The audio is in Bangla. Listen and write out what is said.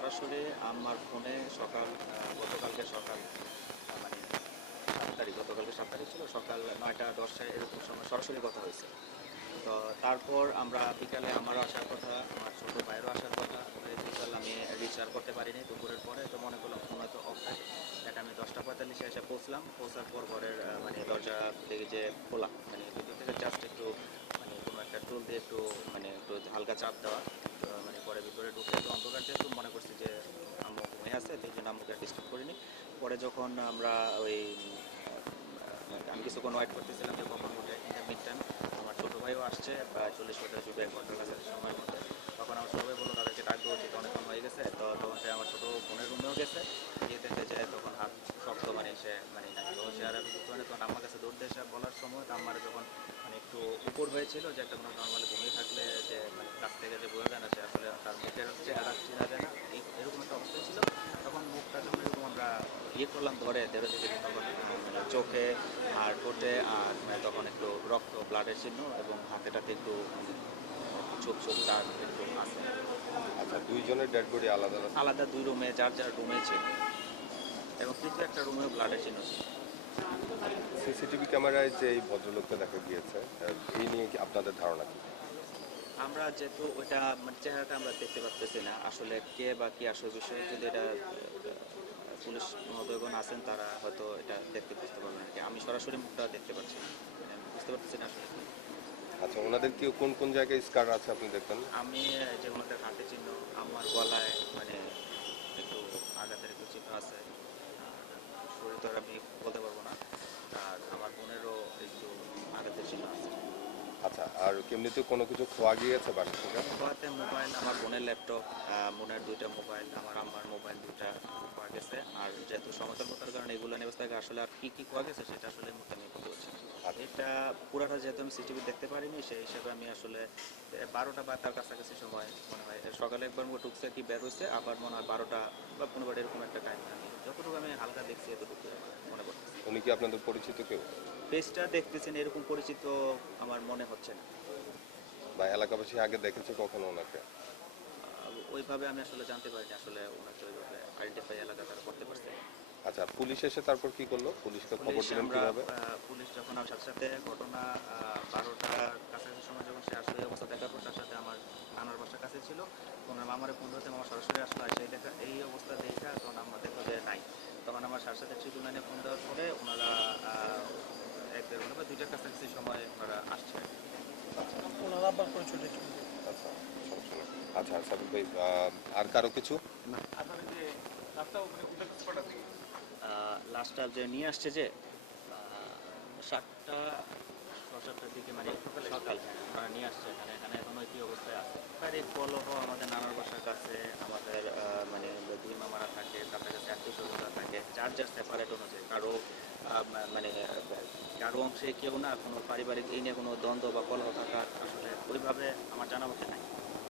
সরাসরি আমার ফোনে সকাল গতকালকে সকাল মানে ৭ তারিখ, গতকালকে ৭ তারিখ ছিল, সকাল ৯টা ১০টায় এরকম সময় সরাসরি কথা হয়েছে। তো তারপর আমরা বিকালে আমারও আসার কথা, আমার ছোট ভাইয়েরও আসার কথা। বিকাল আমি রিচার করতে পারিনি দুপুরের পরে, তো মনে করলাম ফোন হয়তো অফ থাকে। এটা আমি 10টা ৪৫-এ এসে পৌঁছলাম। পৌঁছার পর ঘরের দরজা থেকে যে খোলা, ভিতর থেকে জাস্ট একটু কোনো একটা টুল দিয়ে একটু একটু হালকা চাপ দেওয়া। পরে ভিতরে ঢুকে একটু অন্ধকার, যেহেতু মনে করছি যে আম্মু ঘুমিয়ে আছে, তো এই জন্য আম্মুকে ডিস্টার্ব করিনি। পরে যখন আমরা ওই আমি কিছুক্ষণ ওয়েট করতেছিলাম যে কখন উঠে, ইন দ্য মিড টাইম আমার ছোটো ভাইও আসছে, প্রায় 40-45 1 ঘন্টার কাছে সময়ের মধ্যে। তখন আমার ছোটো ভাই বললো তাদেরকে ডাক দেওয়া উচিত, অনেকক্ষণ হয়ে গেছে। তো তখন সে আমার ছোটো বোনের রুমেও গেছে, গিয়ে দেখে যে তখন হাত শক্ত, সে নাই। তো সে আর বুঝতে পারে, তখন আমার কাছে দৌড় দিয়ে এসে বলার সময় তো আমার যখন একটু উপর হয়েছিল, যে একটা কোনো নর্মালি ঘুমিয়ে থাকলে যে কাছ থেকে যে বোঝা যায় না, সে আসলে তার মুখের চেহারা চেনা যায় না, এরকম একটা অবস্থা ছিল। তখন মুখটা যখন এরকম আমরা করলাম, ধরে ধরে দেখি যে তখন চোখে আর ঠোঁটে আর তখন একটু রক্ত, ব্লাডের চিহ্ন, এবং হাতেটাতে একটু ছোপ ছোপ দাগ একটু আছে। আচ্ছা, দুইজনের ডেড বডি আলাদা আলাদা? আলাদা 2 রুমে, যার যার রুমে ছিল, এবং তৃতীয় একটা রুমেও ব্লাডের চিহ্ন ছিল। সিসিটিভি ক্যামেরায় যে এই ভদ্রলোকটা দেখা গিয়েছে, এই নিয়ে কি আপনাদের ধারণা কি? আমরা যেহেতু ওইটা চেহারাটা আমরা দেখতে পাচ্তেছি না, আসলে কে বা কি আসল বিষয়ে, যদি এটা পুলিশ মহোদয়গণ আছেন, তারা হয়তো এটা দেখতে বুঝতে পারবেন আর কি। আমি সরাসরি মুখটা দেখতে পাচ্ছি না, বুঝতে পারতেছি না আসলে কি। আচ্ছা, ওনাদের কি কোন কোন জায়গায় স্কার আছে আপনি দেখবেন? আমি যে ওনাদের হাতে চিহ্ন, আমার গলায় একটু আঘাতের একটু চিহ্ন আছে, আর শরীর তো আর আমি বলতে পারবো না। আর আমার বোনেরও একটু আঘাতের চিহ্ন আছে। আচ্ছা, আর এমনিতে কোনো কিছু খোয়া গিয়েছে বাসা থেকে? খোয়াতে মোবাইল, আমার বোনের ল্যাপটপ, বোনের 2টা মোবাইল, আমার আম্মার মোবাইল 2টা খোয়া গেছে। আর যেহেতু সমাজের কারণে এগুলো নিয়ে ব্যস্ত থাকে, আসলে আর কি খোয়া গেছে সেটা আসলে এই মুহূর্তে আমি বলতে পারছি না। আচ্ছা, এটা পুরাটা যেহেতু আমি সিটিভি দেখতে পারিনি, সেই হিসেবে আমি আসলে 12টা বা তার কাছাকাছি সময় মনে হয়, সকালে একবার ঢুকছে কি বের হয়েছে, আবার মনে হয় 12টা বা 15টা এরকম একটা টাইম। আমি যতটুকু আমি হালকা দেখছি, এতটুকু আমার মনে পড়তেছে। উনি কি আপনাদের পরিচিত কেউ, পেজটা দেখতেছেন, এরকম পরিচিত আমার মনে হচ্ছে না। বা এলাকাবাসী আগে দেখেছে কখনো ওনাকে? ওইভাবে আমি আসলে জানতে পারিনি, আসলে ওনাকে ওইভাবে আইডেন্টিফাই এলাকা তারা করতে পারছে। আচ্ছা, পুলিশ এসে তারপর কি করলো? পুলিশকে খবর পুলিশ দিলেন আমরা কিভাবে? পুলিশ যখন আমার সাথে সাথে ঘটনা 12টার কাছাকাছি সময় যখন সে আসলে এই অবস্থা দেখার পর, তার সাথে আমার নানার বাসার কাছে ছিল, ওনার মামারে ফোন ধরতে মামা সরাসরি আসলো, এসে দেখা এই অবস্থা দেখা, তখন আমরা দেখো যে নাই। তখন আমার সাথে সাথে 999 ফোন দেওয়ার পরে ওনারা 1-1.5 ঘন্টা বা 2টার কাছাকাছি সময় ওনারা আসছে। ওনার আব্বার পরিচয়টা একটু বলুন। আচ্ছা, সমস্যা নেই। আচ্ছা সাবিক ভাই, আর কারো কিছু? আপনাদের যে রাস্তা ওখানে কোথায় স্পট আছে? লাস্টটা যে নিয়ে আসছে, যে 7টা 7টার দিকে, সকাল, ওরা নিয়ে আসছে এখানে। এখন ওই কি অবস্থায় আছে, বাড়ির কলহ আমাদের নানার বাসার কাছে, আমাদের 2 মামারা থাকে, তাদের কাছে আত্মীয় স্বজনরা থাকে, যার যার সেপারেট অনুযায়ী, কারো কারো অংশে কেউ না, কোনো পারিবারিক এই নিয়ে কোনো দ্বন্দ্ব বা কলহ থাকার আসলে ওইভাবে আমার জানা মতে নাই।